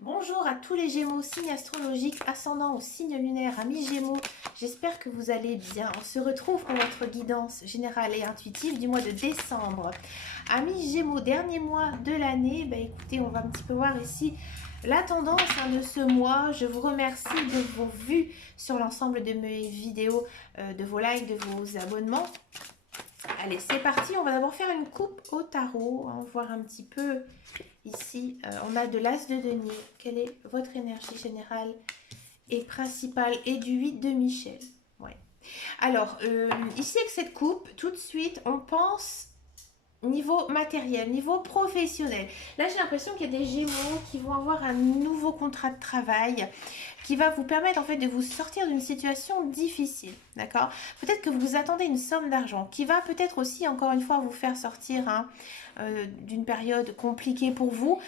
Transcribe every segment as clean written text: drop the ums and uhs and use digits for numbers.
Bonjour à tous les Gémeaux, signe astrologique, ascendant au signe lunaire, amis Gémeaux. J'espère que vous allez bien. On se retrouve pour notre guidance générale et intuitive du mois de décembre. Amis Gémeaux, dernier mois de l'année. Écoutez, on va un petit peu voir ici la tendance de ce mois. Je vous remercie de vos vues sur l'ensemble de mes vidéos, de vos likes, de vos abonnements. Allez, c'est parti. On va d'abord faire une coupe au tarot, voir un petit peu. Ici, on a de l'As de denier. Quelle est votre énergie générale et principale? Et du 8 de Michel. Ouais. Alors, ici, avec cette coupe, tout de suite, on pense niveau matériel, niveau professionnel. Là, j'ai l'impression qu'il y a des Gémeaux qui vont avoir un nouveau contrat de travail qui va vous permettre en fait de vous sortir d'une situation difficile, d'accord? Peut-être que vous attendez une somme d'argent qui va peut-être aussi, encore une fois, vous faire sortir d'une période compliquée pour vous.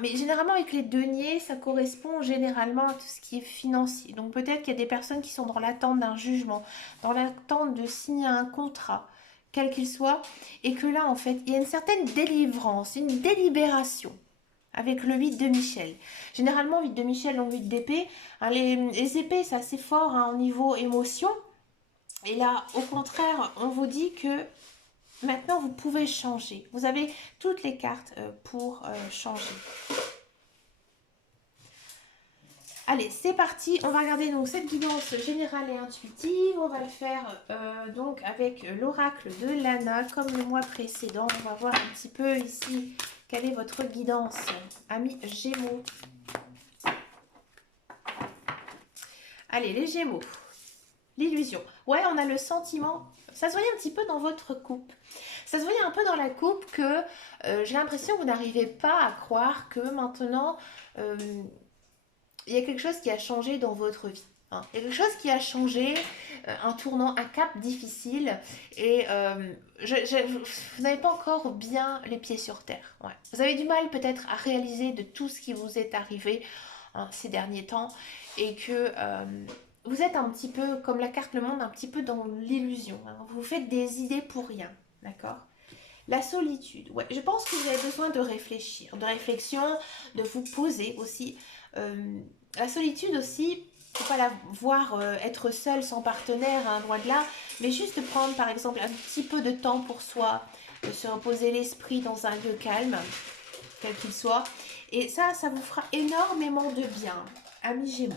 Mais généralement, avec les deniers, ça correspond généralement à tout ce qui est financier. Donc peut-être qu'il y a des personnes qui sont dans l'attente d'un jugement, dans l'attente de signer un contrat, quel qu'il soit, et que là, en fait, il y a une certaine délivrance, une délibération avec le 8 de Michel. Généralement, 8 de Michel, donc 8 d'épée. Les épées, c'est assez fort au niveau émotion. Et là, au contraire, on vous dit que maintenant, vous pouvez changer. Vous avez toutes les cartes pour changer. Allez, c'est parti. On va regarder donc cette guidance générale et intuitive. On va le faire donc avec l'oracle de Lana, comme le mois précédent. On va voir un petit peu ici quelle est votre guidance, amis Gémeaux. Allez, les Gémeaux. L'illusion. Ouais, on a le sentiment. Ça se voyait un petit peu dans votre coupe. Ça se voyait un peu dans la coupe que j'ai l'impression que vous n'arrivez pas à croire que maintenant il y a quelque chose qui a changé dans votre vie. Il y a quelque chose qui a changé, un tournant, un cap difficile, et vous n'avez pas encore bien les pieds sur terre. Ouais. Vous avez du mal peut-être à réaliser de tout ce qui vous est arrivé ces derniers temps, et que vous êtes un petit peu, comme la carte le montre, un petit peu dans l'illusion. Vous faites des idées pour rien, d'accord? La solitude, ouais, je pense que vous avez besoin de réfléchir, de réflexion, de vous poser aussi. La solitude aussi, il ne faut pas la voir être seule sans partenaire, loin de là, mais juste prendre par exemple un petit peu de temps pour soi, se reposer l'esprit dans un lieu calme, quel qu'il soit. Et ça vous fera énormément de bien, amis Gémeaux.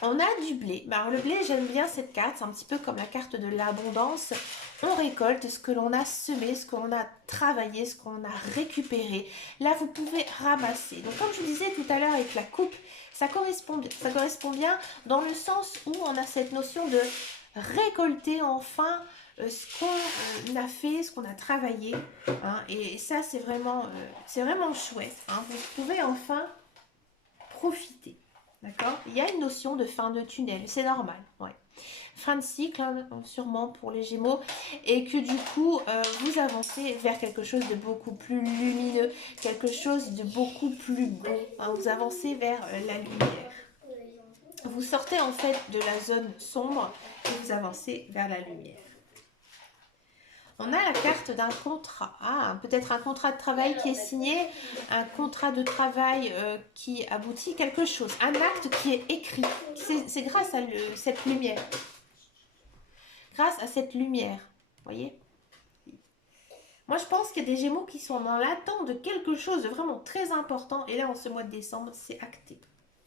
On a du blé. Alors, le blé, j'aime bien cette carte. C'est un petit peu comme la carte de l'abondance. On récolte ce que l'on a semé, ce que l'on a travaillé, ce qu'on a récupéré. Là, vous pouvez ramasser. Donc, comme je vous disais tout à l'heure avec la coupe, ça correspond bien. Ça correspond bien dans le sens où on a cette notion de récolter enfin ce qu'on a fait, ce qu'on a travaillé. Et ça, c'est vraiment chouette. Vous pouvez enfin profiter. D'accord? Il y a une notion de fin de tunnel, c'est normal, ouais. Fin de cycle, sûrement pour les Gémeaux, et que du coup, vous avancez vers quelque chose de beaucoup plus lumineux, quelque chose de beaucoup plus beau. Vous avancez vers la lumière. Vous sortez en fait de la zone sombre et vous avancez vers la lumière. On a la carte d'un contrat. Peut-être un contrat de travail qui est signé, un contrat de travail qui aboutit quelque chose, un acte qui est écrit. C'est grâce à cette lumière. Grâce à cette lumière, voyez. Moi, je pense qu'il y a des Gémeaux qui sont dans l'attente de quelque chose de vraiment très important. Et là, en ce mois de décembre, c'est acté.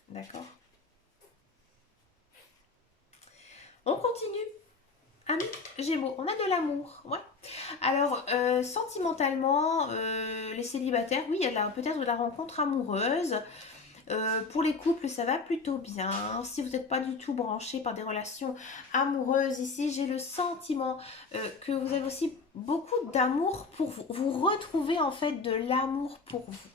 D'accord? On continue. Amis Gémeaux, on a de l'amour, ouais. Alors, sentimentalement, les célibataires, oui, il y a peut-être de la rencontre amoureuse. Pour les couples, ça va plutôt bien. Si vous n'êtes pas du tout branché par des relations amoureuses, ici, j'ai le sentiment que vous avez aussi beaucoup d'amour pour vous. Vous retrouvez en fait de l'amour pour vous.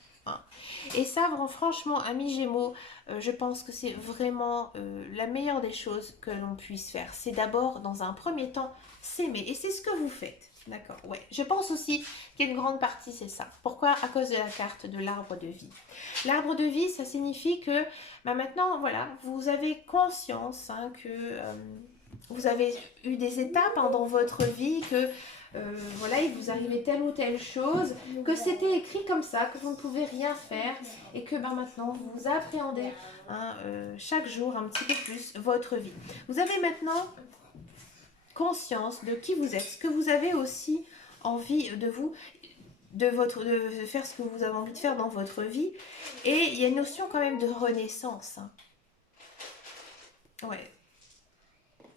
Et ça, franchement, amis Gémeaux, je pense que c'est vraiment la meilleure des choses que l'on puisse faire. C'est d'abord, dans un premier temps, s'aimer. Et c'est ce que vous faites. D'accord, ouais. Je pense aussi qu'il y a une grande partie, c'est ça. Pourquoi? À cause de la carte de l'arbre de vie. L'arbre de vie, ça signifie que maintenant, voilà, vous avez conscience que vous avez eu des étapes dans votre vie, que voilà, il vous arrivait telle ou telle chose, que c'était écrit comme ça, que vous ne pouvez rien faire et que ben, maintenant vous appréhendez hein, chaque jour un petit peu plus votre vie. Vous avez maintenant conscience de qui vous êtes, ce que vous avez aussi envie de vous, de faire ce que vous avez envie de faire dans votre vie. Et il y a une notion quand même de renaissance. Hein. Ouais.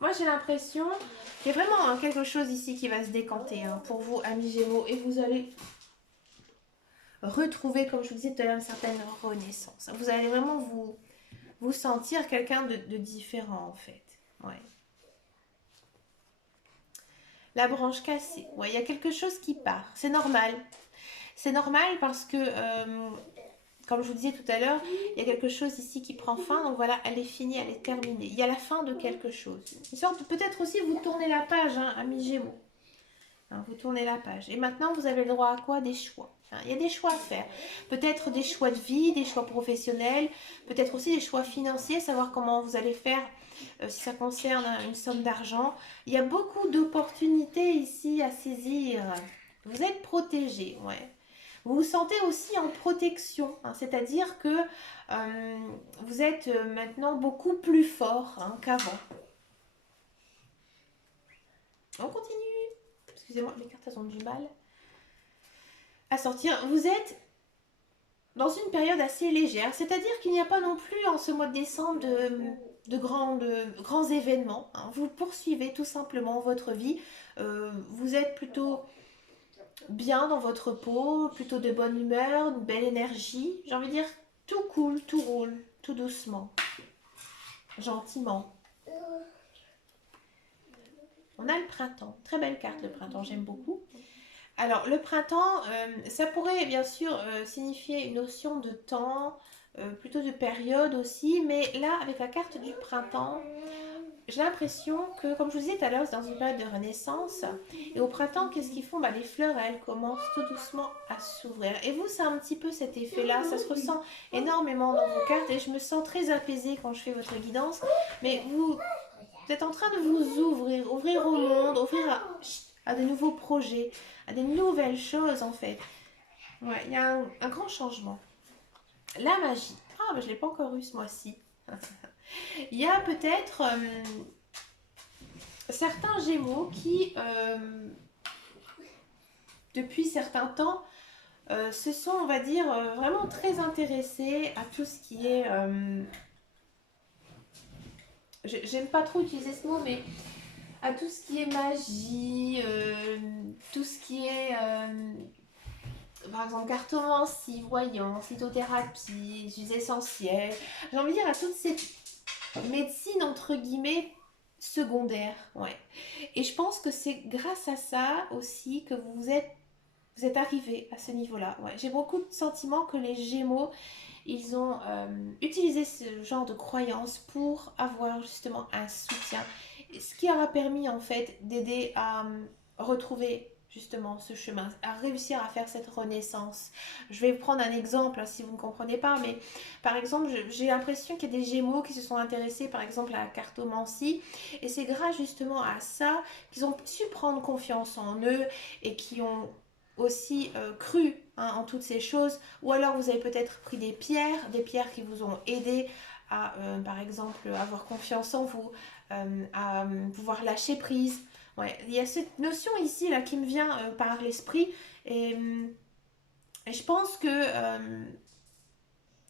Moi j'ai l'impression qu'il y a vraiment hein, quelque chose ici qui va se décanter hein, pour vous, amis Gémeaux, et vous allez retrouver, comme je vous disais tout à l'heure, une certaine renaissance. Vous allez vraiment vous sentir quelqu'un de différent en fait. Ouais. La branche cassée. Ouais, il y a quelque chose qui part. C'est normal. C'est normal parce que, comme je vous disais tout à l'heure, il y a quelque chose ici qui prend fin. Donc voilà, elle est finie, elle est terminée. Il y a la fin de quelque chose. Histoire de peut-être aussi vous tourner la page, hein, amis Gémeaux. Hein, vous tournez la page. Et maintenant, vous avez le droit à quoi? Des choix. Hein, il y a des choix à faire. Peut-être des choix de vie, des choix professionnels, peut-être aussi des choix financiers, savoir comment vous allez faire si ça concerne une somme d'argent. Il y a beaucoup d'opportunités ici à saisir. Vous êtes protégé, ouais. Vous vous sentez aussi en protection, hein, c'est-à-dire que vous êtes maintenant beaucoup plus fort hein, qu'avant. On continue. Excusez-moi, les cartes elles ont du mal à sortir. Vous êtes dans une période assez légère, c'est-à-dire qu'il n'y a pas non plus en ce mois de décembre de grands événements. Hein. Vous poursuivez tout simplement votre vie. Vous êtes plutôt bien dans votre peau, plutôt de bonne humeur, une belle énergie. J'ai envie de dire tout cool, tout roule, tout doucement, gentiment. On a le printemps, très belle carte le printemps, j'aime beaucoup. Alors le printemps, ça pourrait bien sûr signifier une notion de temps, plutôt de période aussi, mais là avec la carte du printemps, j'ai l'impression que, comme je vous disais tout à l'heure, c'est dans une période de renaissance. Et au printemps, qu'est-ce qu'ils font? Les fleurs, elles commencent tout doucement à s'ouvrir. Et vous, c'est un petit peu cet effet-là. Ça se ressent énormément dans vos cartes. Et je me sens très apaisée quand je fais votre guidance. Mais vous êtes en train de vous ouvrir au monde, ouvrir à de nouveaux projets, à des nouvelles choses, en fait. Ouais, il y a un grand changement. La magie. Ah, je ne l'ai pas encore eu ce mois-ci. Il y a peut-être certains Gémeaux qui, depuis certains temps, se sont, on va dire, vraiment très intéressés à tout ce qui est... J'aime pas trop utiliser ce mot, mais à tout ce qui est magie, tout ce qui est... par exemple, cartomancie, voyance, lithothérapie, huiles essentielles. J'ai envie de dire à toutes ces médecine entre guillemets secondaire, ouais. Et je pense que c'est grâce à ça aussi que vous êtes arrivé à ce niveau-là. Ouais. J'ai beaucoup de sentiments que les Gémeaux, ils ont utilisé ce genre de croyances pour avoir justement un soutien, ce qui leur a permis en fait d'aider à retrouver justement ce chemin, à réussir à faire cette renaissance. Je vais prendre un exemple hein, si vous ne comprenez pas, mais par exemple, j'ai l'impression qu'il y a des Gémeaux qui se sont intéressés par exemple à la cartomancie, et c'est grâce justement à ça qu'ils ont su prendre confiance en eux et qui ont aussi cru hein, en toutes ces choses, ou alors vous avez peut-être pris des pierres qui vous ont aidé à par exemple avoir confiance en vous, à pouvoir lâcher prise. Ouais, il y a cette notion ici là qui me vient par l'esprit et je pense que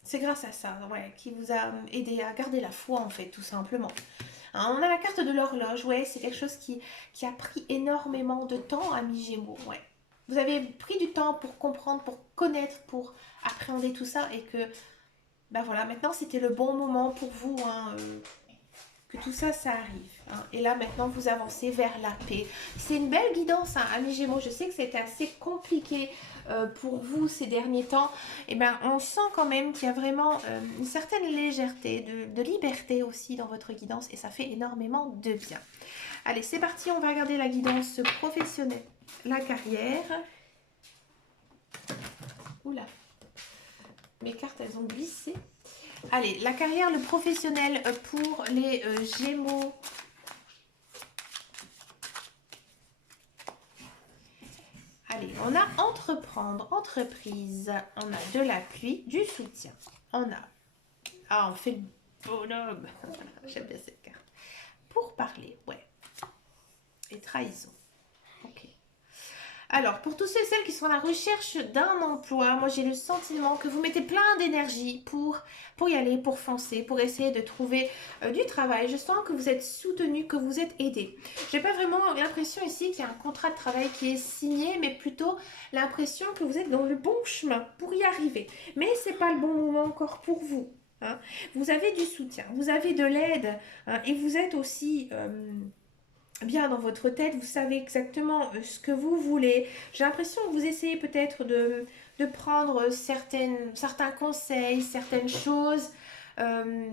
c'est grâce à ça ouais, qui vous a aidé à garder la foi en fait tout simplement. Hein, on a la carte de l'horloge, ouais, c'est quelque chose qui a pris énormément de temps à mi-Gémeaux, ouais. Vous avez pris du temps pour comprendre, pour connaître, pour appréhender tout ça et que ben voilà, maintenant c'était le bon moment pour vous hein, que tout ça, ça arrive. Hein. Et là, maintenant, vous avancez vers la paix. C'est une belle guidance, hein, amis Gémeaux. Je sais que c'était assez compliqué pour vous ces derniers temps. Et ben, on sent quand même qu'il y a vraiment une certaine légèreté, de liberté aussi dans votre guidance. Et ça fait énormément de bien. Allez, c'est parti. On va regarder la guidance professionnelle. La carrière. Oula. Mes cartes, elles ont glissé. Allez, la carrière, le professionnel pour les Gémeaux. entreprendre, entreprise. On a de l'appui, du soutien. On a... Ah, on fait le bonhomme. J'aime bien cette carte. Pour parler, ouais. Et trahison. Ok. Alors, pour tous ceux et celles qui sont à la recherche d'un emploi, moi j'ai le sentiment que vous mettez plein d'énergie pour y aller, pour foncer, pour essayer de trouver du travail. Je sens que vous êtes soutenu, que vous êtes aidé. J'ai pas vraiment l'impression ici qu'il y a un contrat de travail qui est signé, mais plutôt l'impression que vous êtes dans le bon chemin pour y arriver. Mais c'est pas le bon moment encore pour vous. Hein. Vous avez du soutien, vous avez de l'aide, hein, et vous êtes aussi... bien dans votre tête, vous savez exactement ce que vous voulez. J'ai l'impression que vous essayez peut-être de prendre certains conseils, certaines choses euh,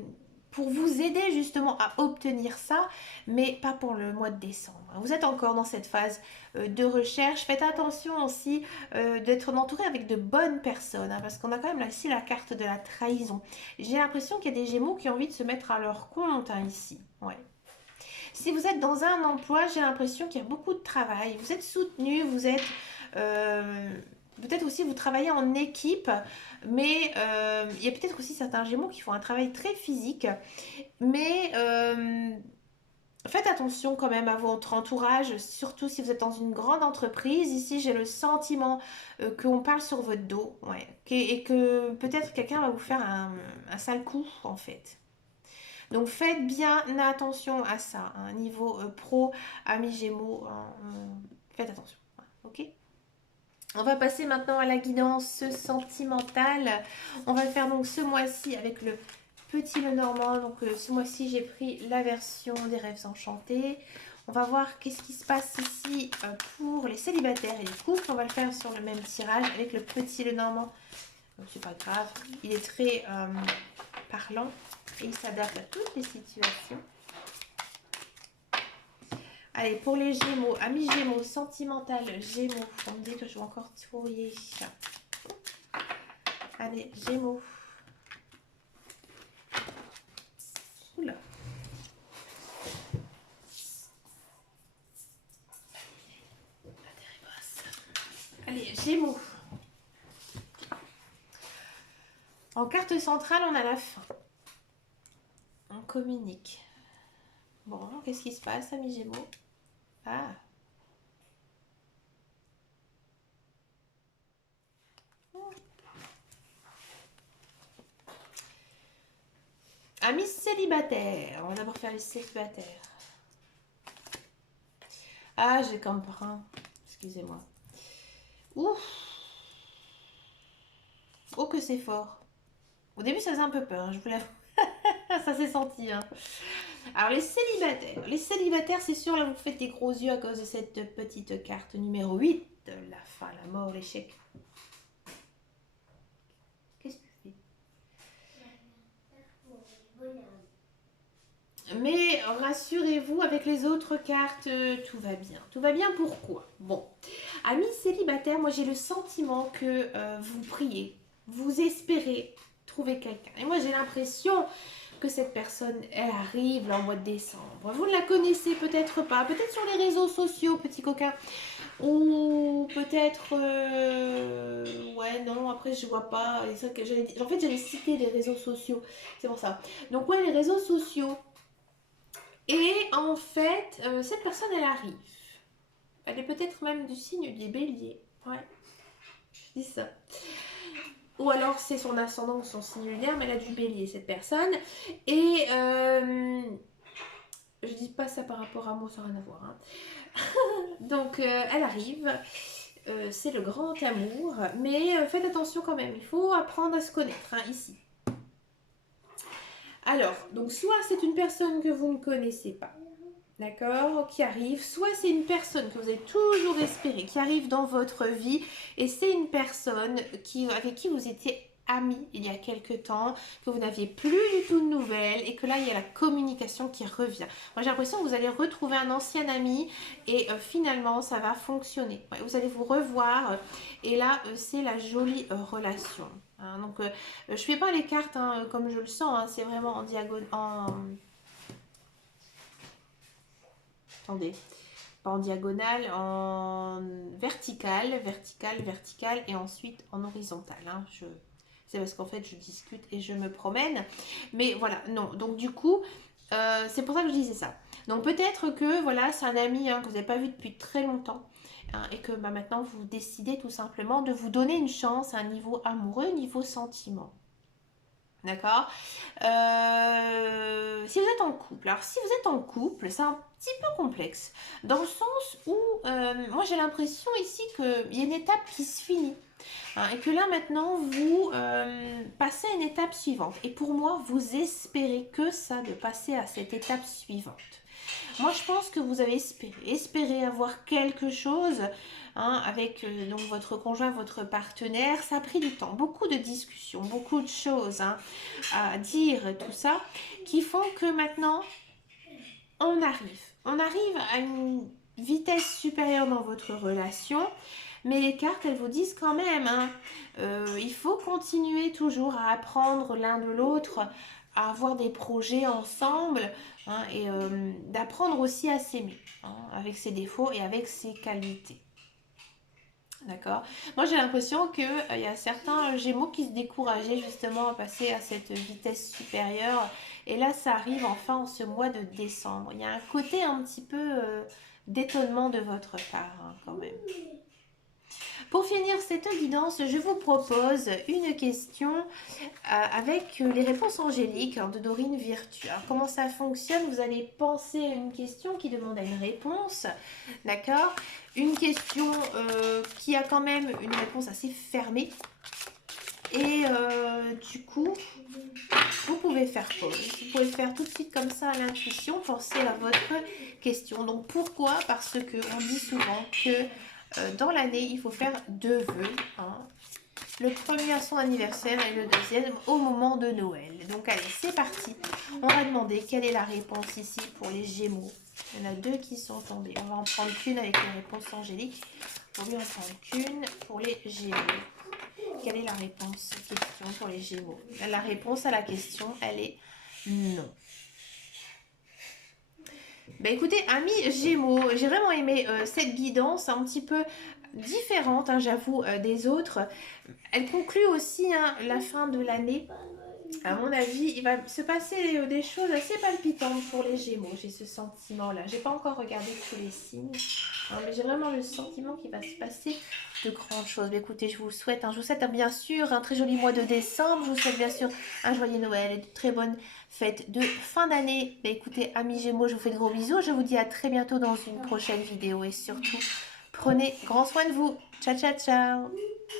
pour vous aider justement à obtenir ça, mais pas pour le mois de décembre. Vous êtes encore dans cette phase de recherche. Faites attention aussi d'être entouré avec de bonnes personnes, hein, parce qu'on a quand même là, ici la carte de la trahison. J'ai l'impression qu'il y a des Gémeaux qui ont envie de se mettre à leur compte, hein, ici. Ouais. Si vous êtes dans un emploi, j'ai l'impression qu'il y a beaucoup de travail. Vous êtes soutenu, vous êtes... peut-être aussi vous travaillez en équipe, mais il y a peut-être aussi certains Gémeaux qui font un travail très physique. Mais faites attention quand même à votre entourage, surtout si vous êtes dans une grande entreprise. Ici, j'ai le sentiment qu'on parle sur votre dos, ouais, et que peut-être quelqu'un va vous faire un sale coup en fait. Donc faites bien attention à ça, hein, niveau pro, amis Gémeaux, hein, faites attention, ok? On va passer maintenant à la guidance sentimentale. On va le faire donc ce mois-ci avec le petit Lenormand. Donc ce mois-ci, j'ai pris la version des rêves enchantés. On va voir qu'est-ce qui se passe ici pour les célibataires et les couples. On va le faire sur le même tirage avec le petit Lenormand. C'est pas grave, il est très parlant et il s'adapte à toutes les situations. Allez, pour les Gémeaux, amis Gémeaux, sentimental Gémeaux, on me dit que je vais encore trouiller. Allez, Gémeaux. Oula. Allez, Gémeaux. En carte centrale, on a la fin. On communique. Bon, qu'est-ce qui se passe, amis Gémeaux? Ah. Amis célibataires. On va d'abord faire les célibataires. Ah, j'ai comme brun. Excusez-moi. Ouf. Oh, que c'est fort. Au début, ça faisait un peu peur, hein, je vous l'avoue. Ça s'est senti. Hein. Alors, les célibataires. Les célibataires, c'est sûr, là, vous faites des gros yeux à cause de cette petite carte numéro 8. La fin, la mort, l'échec. Qu'est-ce que tu fais? Mais rassurez-vous, avec les autres cartes, tout va bien. Tout va bien, pourquoi? Bon, amis célibataires, moi j'ai le sentiment que vous priez, vous espérez trouver quelqu'un. Et moi j'ai l'impression que cette personne, elle arrive là, en mois de décembre. Vous ne la connaissez peut-être pas, peut-être sur les réseaux sociaux, petit coquin. Ou peut-être... ouais, non, après je vois pas. En fait, j'allais citer les réseaux sociaux, c'est pour ça. Donc ouais, les réseaux sociaux. Et en fait, cette personne, elle arrive. Elle est peut-être même du signe des béliers. Ouais, je dis ça. Ou alors c'est son ascendant ou son signe lunaire, mais elle a du bélier, cette personne. Et je dis pas ça par rapport à moi, ça n'a rien à voir. Hein. Donc elle arrive. C'est le grand amour. Mais faites attention quand même. Il faut apprendre à se connaître, hein, ici. Alors, donc soit c'est une personne que vous ne connaissez pas. D'accord, qui arrive, soit c'est une personne que vous avez toujours espéré, qui arrive dans votre vie, et c'est une personne avec qui vous étiez amis il y a quelque temps, que vous n'aviez plus du tout de nouvelles, et que là il y a la communication qui revient. Moi j'ai l'impression que vous allez retrouver un ancien ami, et finalement ça va fonctionner. Ouais, vous allez vous revoir, et là c'est la jolie relation. Hein, donc je fais pas les cartes hein, comme je le sens, hein, c'est vraiment en diagonale. Attendez, pas en diagonale, en verticale, verticale, verticale et ensuite en horizontale. Hein. C'est parce qu'en fait je discute et je me promène. Mais voilà, non. Donc du coup, c'est pour ça que je disais ça. Donc peut-être que voilà, c'est un ami hein, que vous n'avez pas vu depuis très longtemps. Hein, et que bah, maintenant vous décidez tout simplement de vous donner une chance à un niveau amoureux, niveau sentiment. D'accord. Si vous êtes en couple, alors si vous êtes en couple, c'est un petit peu complexe, dans le sens où moi j'ai l'impression ici qu'il y a une étape qui se finit. Hein, et que là maintenant vous passez à une étape suivante. Et pour moi, vous espérez que ça de passer à cette étape suivante. Moi, je pense que vous avez espéré avoir quelque chose hein, avec donc votre conjoint, votre partenaire. Ça a pris du temps, beaucoup de discussions, beaucoup de choses hein, à dire, tout ça, qui font que maintenant, on arrive. On arrive à une vitesse supérieure dans votre relation. Mais les cartes, elles vous disent quand même, hein, il faut continuer toujours à apprendre l'un de l'autre, à avoir des projets ensemble hein, et d'apprendre aussi à s'aimer, hein, avec ses défauts et avec ses qualités. D'accord. Moi, j'ai l'impression qu'il y a certains Gémeaux qui se décourageaient justement à passer à cette vitesse supérieure. Et là, ça arrive enfin en ce mois de décembre. Il y a un côté un petit peu d'étonnement de votre part, hein, quand même. Pour finir cette guidance, je vous propose une question avec les réponses angéliques hein, de Dorine Virtue. Alors, comment ça fonctionne? Vous allez penser à une question qui demande à une réponse, d'accord? Une question qui a quand même une réponse assez fermée. Et du coup, vous pouvez faire pause. Vous pouvez faire tout de suite comme ça à l'intuition, penser à votre question. Donc pourquoi? Parce que on dit souvent que dans l'année, il faut faire deux vœux. Hein. Le premier à son anniversaire et le deuxième au moment de Noël. Donc allez, c'est parti. On va demander quelle est la réponse ici pour les Gémeaux. Il y en a deux qui sont tombés. On va en prendre qu'une avec les réponses angéliques. On va lui en prendre qu'une pour les Gémeaux. Quelle est la réponse question pour les Gémeaux? La réponse à la question, elle est non. Ben écoutez, amis Gémeaux, j'ai vraiment aimé cette guidance un petit peu différente, hein, j'avoue, des autres. Elle conclut aussi hein, la fin de l'année. À mon avis, il va se passer des choses assez palpitantes pour les Gémeaux. J'ai ce sentiment-là. J'ai pas encore regardé tous les signes, hein, mais j'ai vraiment le sentiment qu'il va se passer de grandes choses. Mais écoutez, je vous souhaite, bien sûr un très joli mois de décembre. Je vous souhaite bien sûr un joyeux Noël et de très bonnes fêtes de fin d'année. Mais écoutez, amis Gémeaux, je vous fais de gros bisous. Je vous dis à très bientôt dans une prochaine vidéo et surtout, prenez grand soin de vous. Ciao, ciao, ciao.